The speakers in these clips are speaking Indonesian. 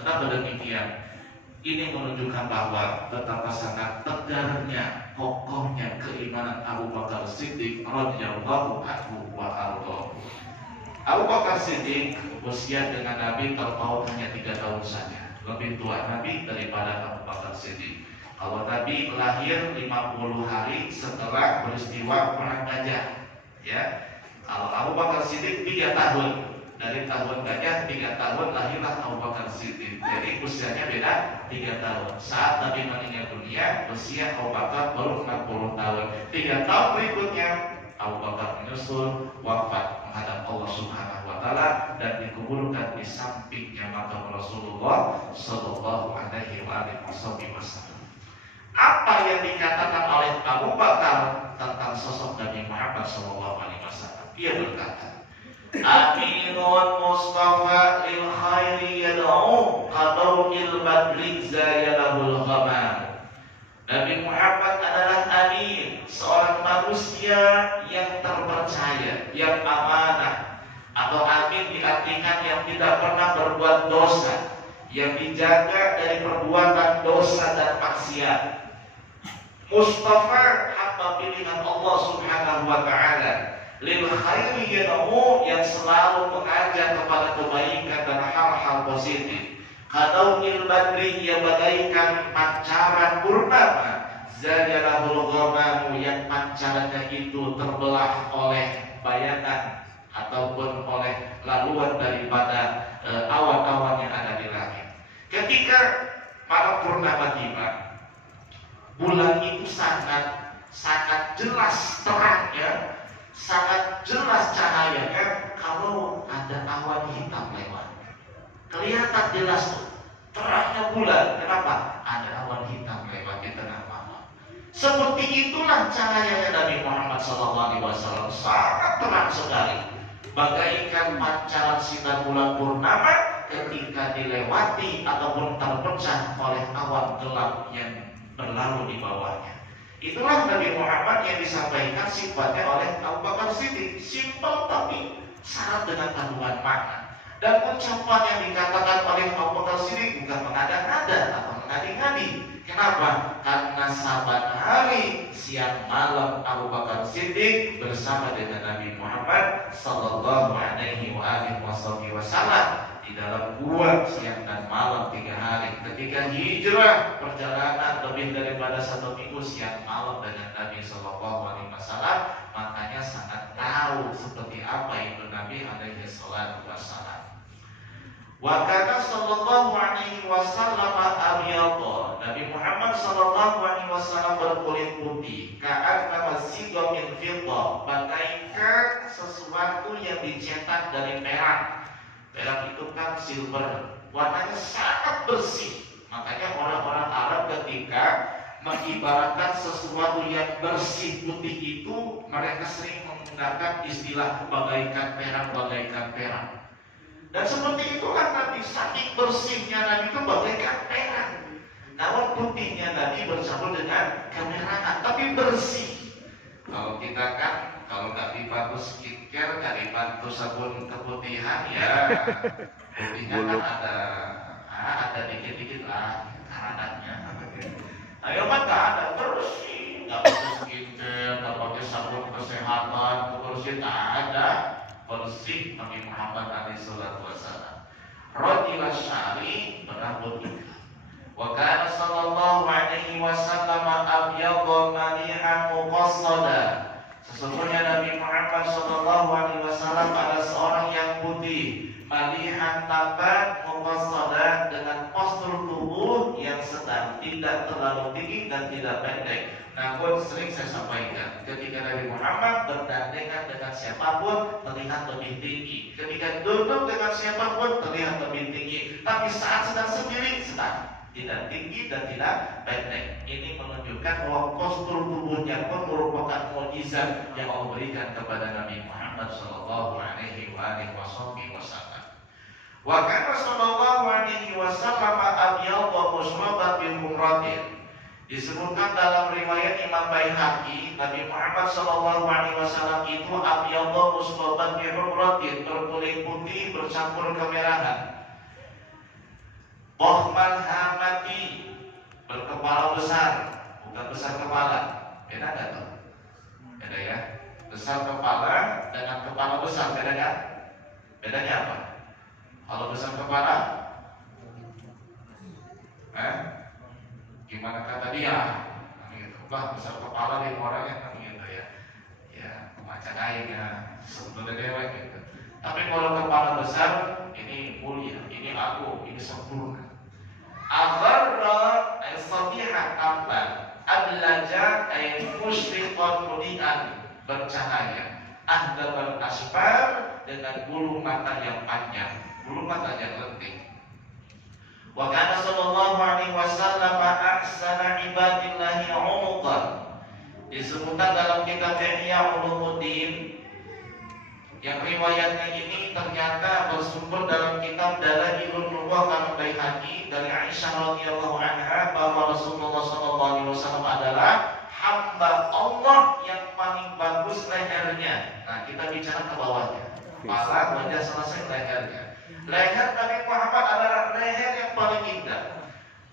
Kenapa demikian? Ini menunjukkan bahwa betapa sangat tegarnya, kokohnya keimanan Abu Bakar Siddiq radhiyallahu anhu wa ardhahu. Abu Bakar Siddiq usia dengan Nabi terpaut hanya 3 tahun saja. Lebih tua Nabi daripada Abu Bakar Siddiq. Kalau Nabi lahir 50 hari setelah peristiwa Perang Gajah, ya. Kalau Abu Bakar Siddiq 3 tahun. Dari tahun Gajah 3 tahun lahirlah Abu Bakar Siddiq. Jadi usianya beda 3 tahun. Saat Nabi meninggal dunia, usia Abu Bakar baru 60 tahun. 3 tahun berikutnya Abu Bakar menyusul wafat menghadap Allah Subhanahu wa taala dan dikuburkan di sampingnya makam Rasulullah sallallahu alaihi wasallam. Apa yang dikatakan oleh Abu Bakar tentang sosok Nabi Muhammad sallallahu alaihi wasallam? Dia berkata, Aminun Mustafa lil khairi yad'u qadawil badri zayalahul ghamam. Nabi Muhammad adalah amin, seorang manusia yang terpercaya, yang amanah. Atau amin diartikan yang tidak pernah berbuat dosa, yang dijaga dari perbuatan dosa dan maksiat. Mustafa, hamba pilihan Allah Subhanahu wa taala. Lil khairi yad'u, yang selalu mengajak kepada kebaikan dan hal-hal positif. Qadawnil badri, yang bagaikan pancaran purnama. Zajalahul ghamamu, yang pancarannya itu terbelah oleh bayangan ataupun oleh laluan daripada awan-awan yang ada di langit. Ketika malam purnama tiba, bulan itu sangat jelas terangnya, sangat jelas cahayanya. Kalau ada awan hitam lewat, kelihatan jelas tuh terangnya bulan. Kenapa? Ada awan hitam lewat di tengah malam. Seperti itulah cahayanya Nabi Muhammad SAW, sangat terang sekali, bagaikan pancaran sinar bulan purnama ketika dilewati ataupun terpecah oleh awan gelap yang berlalu di bawahnya. Itulah Nabi Muhammad yang disampaikan sifatnya oleh Abu Bakar Siddiq. Simpel tapi syarat dengan kandungan makna. Dan ucapan yang dikatakan oleh Abu Bakar Siddiq bukan mengada-ngada atau mengadi-ngadi. Kenapa? Karena saban hari siang malam Abu Bakar Siddiq bersama dengan Nabi Muhammad sallallahu alaihi wasallam di dalam gua siang dan malam 3 hari. Ketika hijrah perjalanan lebih daripada 1 minggu siang malam dengan Nabi sallallahu alaihi wasallam, makanya sangat tahu seperti apa itu Nabi alaihi salatu wasallam. Wa kana sallallahu alaihi wasallam abyadha. Nabi Muhammad sallallahu alaihi wasallam berkulit putih, ka'anna masidun min fiddah, bagaikan sesuatu yang dicetak dari perak. Perak itu kan silver, warnanya sangat bersih. Makanya orang-orang Arab ketika mengibaratkan sesuatu yang bersih putih itu, mereka sering menggunakan istilah bagaikan perak. Dan seperti itulah Nabi, saking bersihnya Nabi itu bagaikan perak. Namun putihnya Nabi bercampur dengan kemerangan, tapi bersih. Kalau kita kan, kalau nggak dibantu skincare, nggak dibantu sabun keputihan, ya putihnya kan ada dikit-dikit lah adatnya. Ayo mah nggak ada, bersih, nggak pakai skincare, nggak pakai sabun kesehatan, bersih, nggak ada. Bersih Nabi Muhammad SAW. Rajul syari, berambut hitam. Wa kana sallallahu alaihi wasallam abyadha malihan muqassada. Sesungguhnya Nabi Muhammad sallallahu alaihi wasallam adalah seorang yang putih, malihan tampan, muqassada, dengan postur tubuh yang sedang, tidak terlalu tinggi dan tidak pendek. Namun sering saya sampaikan, ketika Nabi Muhammad berdandengan dengan siapapun terlihat lebih tinggi, ketika duduk dengan siapapun terlihat lebih tinggi, tapi saat sedang sendiri sedang tidak tinggi dan tidak pendek. Ini menunjukkan bahwa postur tubuhnya pun merupakan mukjizat yang Allah berikan kepada Nabi Muhammad sallallahu alaihi wasallam. Wa kana sallallahu alaihi wasallam abyadha musraban bil humratin. Disebutkan dalam riwayat Imam Baihaqi, Nabi Muhammad sallallahu alaihi wasallam itu abyadha musraban bil humratin, berkulit putih bercampur kemerahan. Wamal hamati, berkepala besar, bukan besar kepala. Beda nggak tuh? Beda ya. Besar kepala dengan kepala besar, beda nggak? Bedanya apa? Kalau besar kepala, gimana kata dia? Gitu. Wah, besar kepala di orangnya kan gitu ya. Ya, macam aing ya, sebetulnya dewa gitu. Tapi kalau kepala besar, ini mulia, ini agung, ini sempurna. Agharra as-sabiha tampan, adlaja ay musyriqan mudian, bercahaya. Ahdabal asfar, dengan bulu mata yang panjang, bulu mata yang lentik. Wa kana sallallahu alaihi wasallam ahsana ibadillahi 'umuqan. Disebutkan dalam kitab Ihya Ulumuddin yang riwayatnya ini ternyata bersumber dalam kitab Dalailun Nubuwah Baihaqi dari Aisyah radhiyallahu anha bahwa Rasulullah sallallahu alaihi wasallam adalah hamba Allah yang paling bagus lehernya. Nah, kita bicara ke bawahnya. Kepala, wajah, selesai lehernya. Leher Nabi Muhammad adalah leher yang paling indah.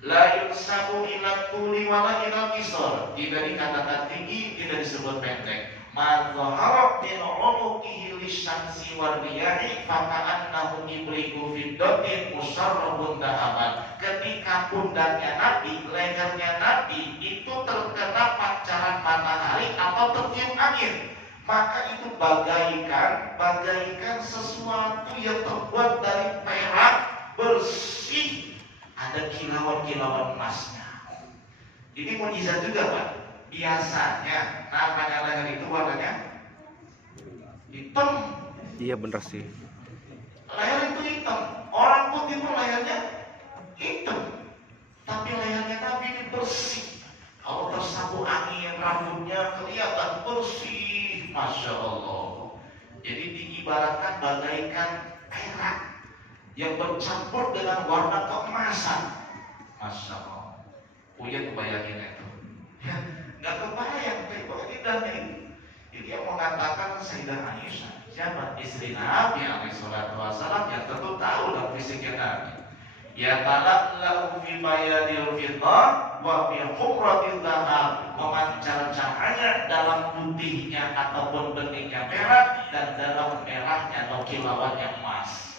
La yunsabu ila tuli wala ila qisar. Tidak dikatakan tinggi, tidak disebut pendek. Ma dhahara min unuqihi lisyamsi warriyahi faka'annahu ibriqu fiddatin musarrabun dahaban. Ketika pundaknya Nabi, lehernya Nabi itu terkena pancaran matahari atau tertiup angin, maka itu bagaikan sesuatu yang terbuat dari perak bersih, ada kilauan-kilauan emasnya. Ini mukjizat juga, Pak. Biasanya namanya leher itu warnanya hitam. Iya bener sih. Leher itu hitam. Orang putih pun lehernya hitam. Tapi lehernya Nabi ini bersih. Kalau tersapu angin, rambutnya kelihatan bersih. Masya Allah. Jadi diibaratkan bagaikan perak yang bercampur dengan warna keemasan. Masya Allah. Uya kebayangin itu. Ya, nggak kebayang. Kayak indahnya ini. Ini yang mengatakan Sayyidah Aisyah. Siapa? Istri Nabi SAW yang tentu tahu dalam fisiknya Nabi. Ya talaqlahu fi bayadil fiddah wa fi humratil dhahab, memancar cahaya dalam putihnya ataupun beningnya merah dan dalam merahnya atau kilauannya emas.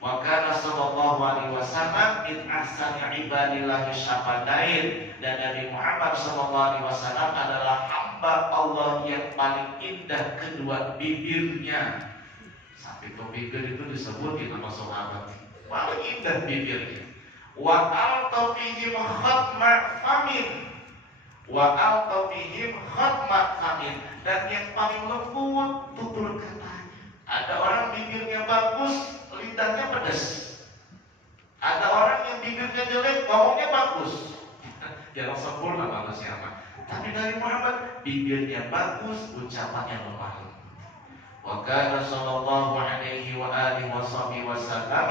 Wa kana sallallahu alaihi wasallam min ahsani ibadillahi syafadain, dan Nabi Muhammad sallallahu alaihi wasallam adalah hamba Allah yang paling indah kedua bibirnya. Sampai ke bibir itu disebutin nama sahabat. Paling indah bibirnya. Wa al-tafihim khatma famin. Wa al-tafihim khatma famin. Dan yang paling lembut tutur katanya. Ada orang bibirnya bagus, lidahnya pedas. Ada orang yang bibirnya jelek, ngomongnya bagus. Jangan sempurna manusia mah. Tapi dari Muhammad, bibirnya bagus, ucapannya lemah. Wa kana sallallahu alaihi wa alihi wasallam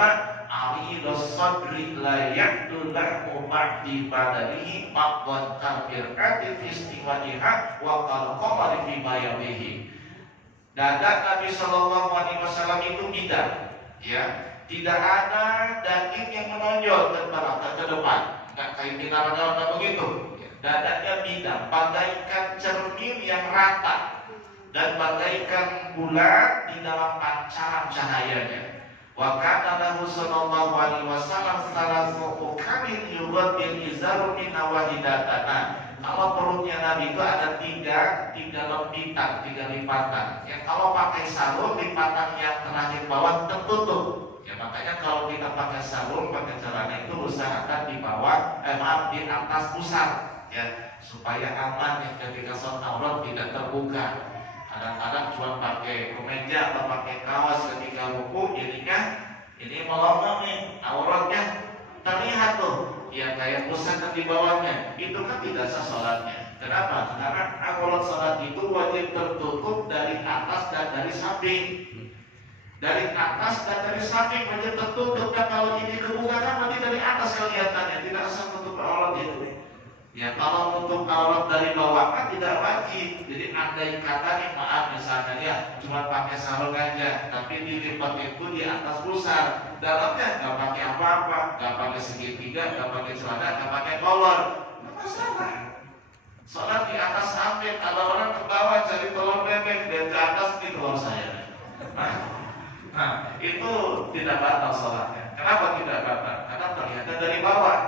aridus sadri la ya'dul lahmu ba'di badanihi maqwan kalbir'ati fi istiwaiha wa qalqamari fi bayamihi. Dada Nabi sallallahu alaihi wasallam itu bidang, ya. Tidak ada daging yang menonjol ke depan. Enggak kayak binatang begitu. Dadanya bidang, bagaikan cermin yang rata dan bagaikan bulan di dalam pancaran cahayanya. Wa kana lahu sallallahu alaihi wasallam salasu kamil yughadil izaru min wahidatana. Kalau perutnya Nabi itu ada tiga lempitan, tiga lipatan. Yang kalau pakai sarung, lipatan yang terakhir bawah tertutup. Ya makanya kalau kita pakai sarung, pakai celana itu usahakan di bawah, di atas pusar, ya supaya aman ya ketika sholat aurat tidak terbuka. Kadang-kadang cuma pakai kemeja atau pakai kaos ketika ruku, jadinya ini melongok nih, auratnya terlihat tuh, ya kayak pusat di bawahnya. Itu kan tidak sah sholatnya. Kenapa? Karena aurat sholat itu wajib tertutup dari atas dan dari samping. Dari atas dan dari samping wajib tertutup. Dan kalau ini kebuka kan berarti dari atas kelihatannya, tidak asal tutup aurat itu. Ya kalau nutup aurat dari bawah kan tidak wajib. Jadi Anda ada ikatan yang maaf misalnya ya cuma pakai sarung aja, tapi dilipat itu di atas pusar, dalamnya nggak pakai apa-apa, nggak pakai segitiga, nggak pakai celana, nggak pakai kolor, nggak masalah. Sholat di atas amin, ada orang ke bawah cari telur bebek, dan ke atas di telur saya. Nah, itu tidak batal sholatnya. Kenapa tidak batal? Karena terlihatnya dari bawah.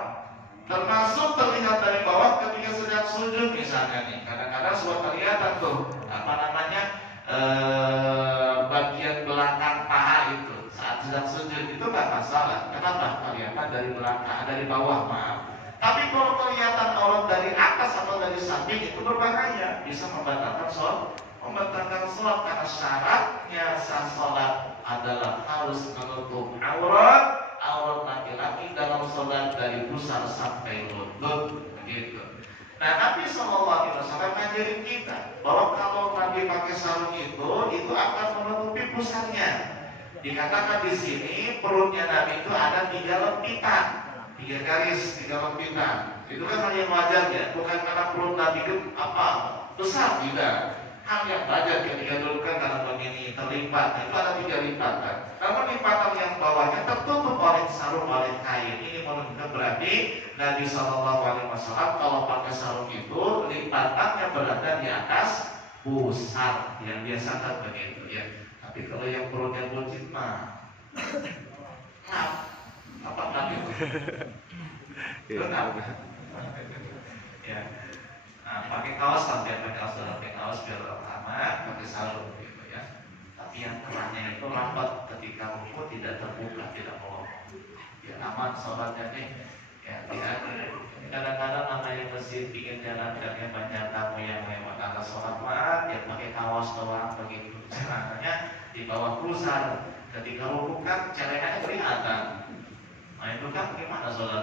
Termasuk terlihat dari bawah ketika sedang sujud misalnya nih. Kadang-kadang suka kelihatan tuh apa namanya bagian belakang paha itu saat sedang sujud, itu nggak masalah. Kenapa? Kelihatan dari belakang, dari bawah, maaf. Tapi kalau kelihatan aurat dari atas atau dari samping itu berbahaya, bisa membatalkan sholat. Membatalkan sholat karena syaratnya sah sholat adalah harus menutup aurat laki-laki dalam sholat dari pusar sampai lutut, begitu. Nah, Nabi SAW ngajarin kita bahwa kalau Nabi pakai sarung itu akan menutupi pusarnya. Dikatakan di sini perutnya Nabi itu ada 3 lempitan, 3 garis, 3 lempitan. Itu kan hal yang wajar ya, bukan karena perut Nabi itu besar, tidak. Hal yang wajar ketika dulu kan karena begini terlipat, itu ada 3 lipatan. Namun lipatan yang bawahnya tertutup oleh sarung, oleh kain. Ini menunjukkan berarti Nabi SAW kalau pakai sarung itu lipatannya berada di atas pusar, yang biasa kan begitu ya. Tapi kalau yang perutnya buncit mah, apa Nabi itu? Kenapa? Ya. Nah, pakai kaos sampai pakai kaos biar aman, pakai sarung gitu ya. Tapi yang kerannya itu rapat ketika ruku, tidak terbuka, tidak bolong. Ya aman sholatnya nih. Ya lihat. Kadang-kadang namanya masjid bikin jalan yang banyak tamu yang lewat atas sholat mah, ya pakai kaos doang begitu. Celananya di bawah pusar. Ketika ruku kan celengannya kelihatan. Nah itu kan gimana sholat?